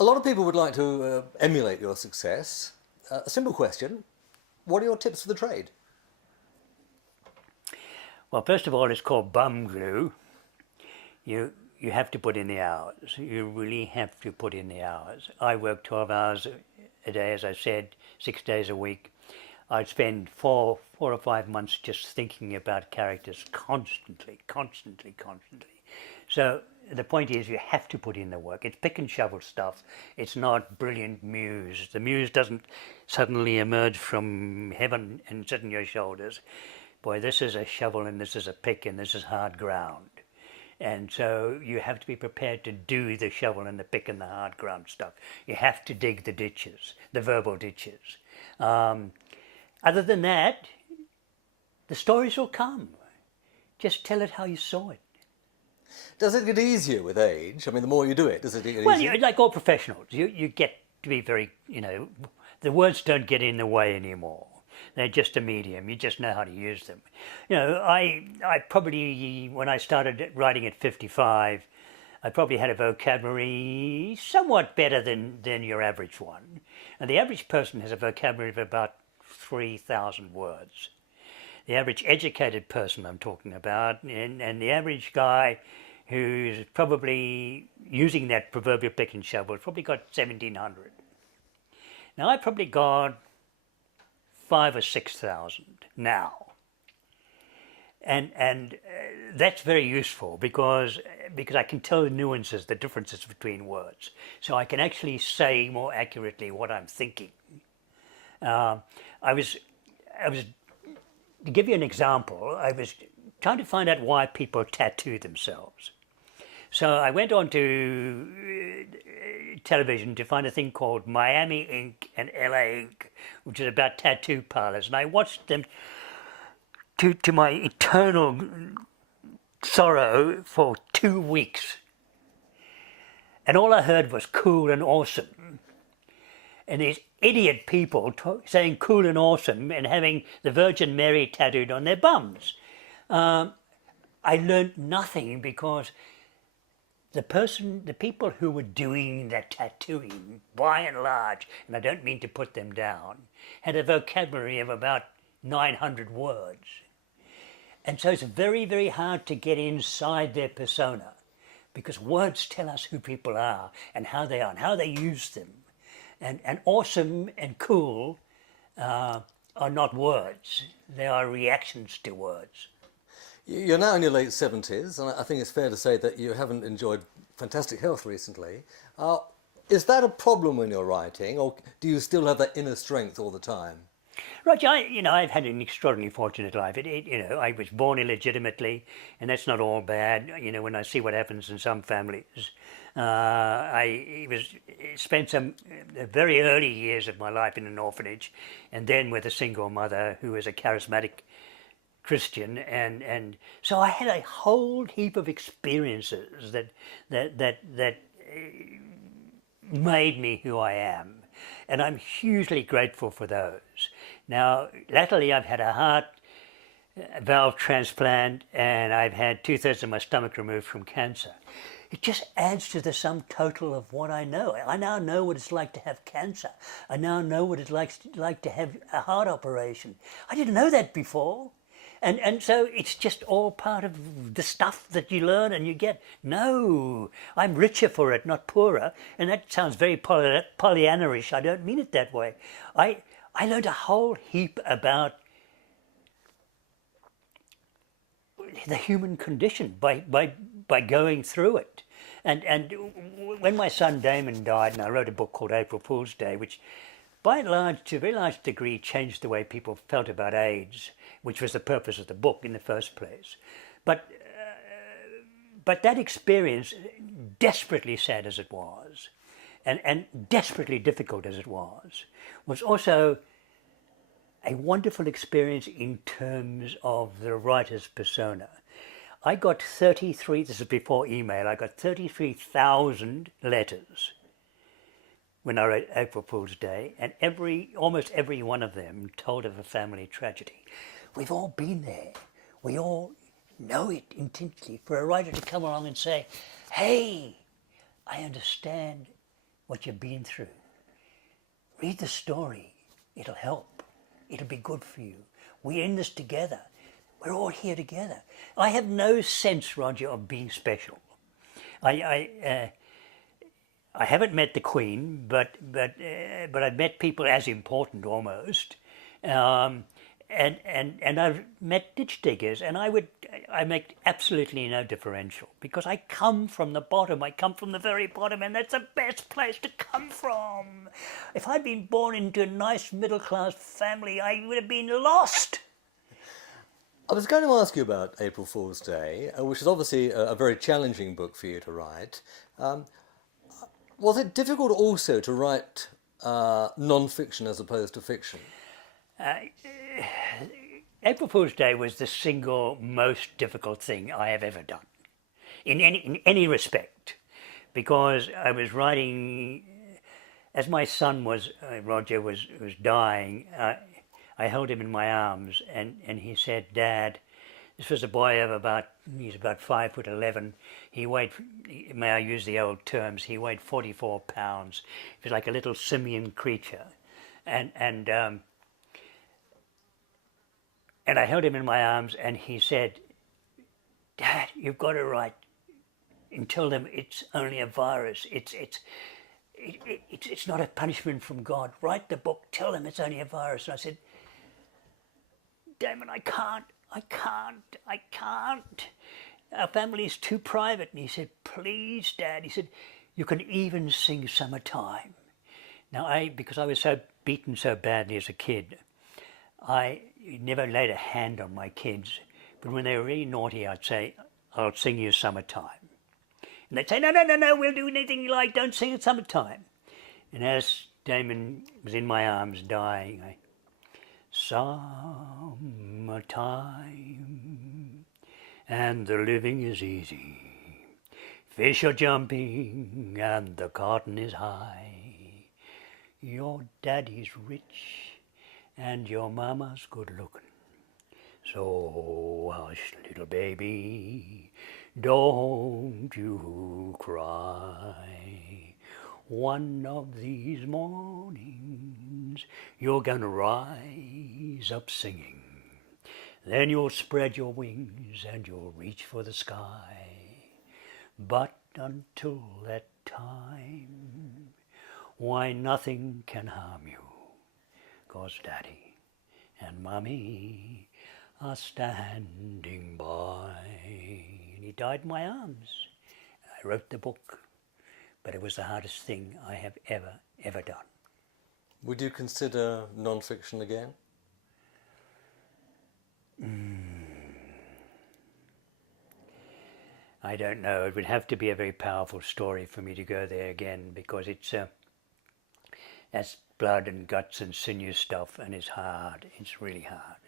A lot of people would like to emulate your success. A simple question, what are your tips for the trade? Well, first of all, it's called bum glue. You have to put in the hours. You really have to put in the hours. I work 12 hours a day, as I said, 6 days a week. I'd spend four or 5 months just thinking about characters constantly. So the point is you have to put in the work. It's pick and shovel stuff. It's not brilliant muse. The muse doesn't suddenly emerge from heaven and sit on your shoulders. Boy, this is a shovel and this is a pick and this is hard ground. And so you have to be prepared to do the shovel and the pick and the hard ground stuff. You have to dig the ditches, the verbal ditches. Other than that, the stories will come. Just tell it how you saw it. Does it get easier with age? I mean, the more you do it, does it get easier? Well, like all professionals, you get to be very, the words don't get in the way anymore. They're just a medium. You just know how to use them. I probably, when I started writing at 55, I probably had a vocabulary somewhat better than your average one. And the average person has a vocabulary of about 3,000 words. The average educated person I'm talking about, and the average guy who's probably using that proverbial pick and shovel has probably got 1,700. Now I probably got 5,000 or 6,000 now, and that's very useful because I can tell the nuances, the differences between words, so I can actually say more accurately what I'm thinking. I was to give you an example, I was trying to find out why people tattoo themselves. So I went on to television to find a thing called Miami Ink and LA Ink, which is about tattoo parlors, and I watched them to my eternal sorrow for 2 weeks. And all I heard was cool and awesome. And these idiot people saying cool and awesome and having the Virgin Mary tattooed on their bums. I learned nothing because the people who were doing that tattooing, by and large, and I don't mean to put them down, had a vocabulary of about 900 words. And so it's very, very hard to get inside their persona because words tell us who people are and how they are and how they use them. And awesome and cool are not words. They are reactions to words. You're now in your late 70s, and I think it's fair to say that you haven't enjoyed fantastic health recently. Is that a problem when you're writing, or do you still have that inner strength all the time? Roger, I've had an extraordinarily fortunate life. I was born illegitimately, and that's not all bad. When I see what happens in some families, I spent some very early years of my life in an orphanage, and then with a single mother who was a charismatic Christian, and so I had a whole heap of experiences that made me who I am. And I'm hugely grateful for those. Now, latterly I've had a heart valve transplant and I've had 2/3 of my stomach removed from cancer. It just adds to the sum total of what I know. I now know what it's like to have cancer. I now know what it's like to have a heart operation. I didn't know that before. And so it's just all part of the stuff that you learn and you get. No, I'm richer for it, not poorer. And that sounds very Pollyanna-ish. I don't mean it that way. I learned a whole heap about the human condition by going through it. And when my son Damon died, and I wrote a book called April Fool's Day, which by and large, to a very large degree, changed the way people felt about AIDS, which was the purpose of the book in the first place. But that experience, desperately sad as it was, and desperately difficult as it was also a wonderful experience in terms of the writer's persona. I got 33, this is before email, I got 33,000 letters when I wrote April Fool's Day, and almost every one of them told of a family tragedy. We've all been there. We all know it intensely. For a writer to come along and say, hey, I understand what you've been through. Read the story. It'll help. It'll be good for you. We're in this together. We're all here together. I have no sense, Roger, of being special. I haven't met the Queen, but I've met people as important almost, and I've met ditch diggers, and I make absolutely no differential because I come from the bottom. I come from the very bottom, and that's the best place to come from. If I'd been born into a nice middle-class family, I would have been lost. I was going to ask you about April Fool's Day, which is obviously a very challenging book for you to write. Was it difficult also to write non-fiction as opposed to fiction? April Fool's Day was the single most difficult thing I have ever done, in any respect, because I was writing as my son Roger was dying. I held him in my arms, and he said, "Dad," this was a boy of he's about 5'11". He weighed, may I use the old terms, he weighed 44 pounds. He was like a little simian creature. And I held him in my arms, and he said, "Dad, you've got to write and tell them it's only a virus. It's not a punishment from God. Write the book, tell them it's only a virus." And I said, "Damon, I can't. Our family's too private." And he said, "Please, Dad." He said, "You can even sing Summertime." Now, because I was so beaten so badly as a kid, I never laid a hand on my kids. But when they were really naughty, I'd say, "I'll sing you Summertime." And they'd say, "No, we'll do anything you like, don't sing it Summertime." And as Damon was in my arms dying, "Summertime, and the living is easy. Fish are jumping, and the cotton is high. Your daddy's rich, and your mama's good looking. So hush, little baby, don't you cry. One of these mornings you're gonna rise up singing. Then you'll spread your wings and you'll reach for the sky. But until that time, why, nothing can harm you, 'cause Daddy and Mommy are standing by." And he died in my arms. I wrote the book, but it was the hardest thing I have ever done. Would you consider non-fiction again? I don't know. It would have to be a very powerful story for me to go there again, because that's blood and guts and sinew stuff, and it's hard. It's really hard.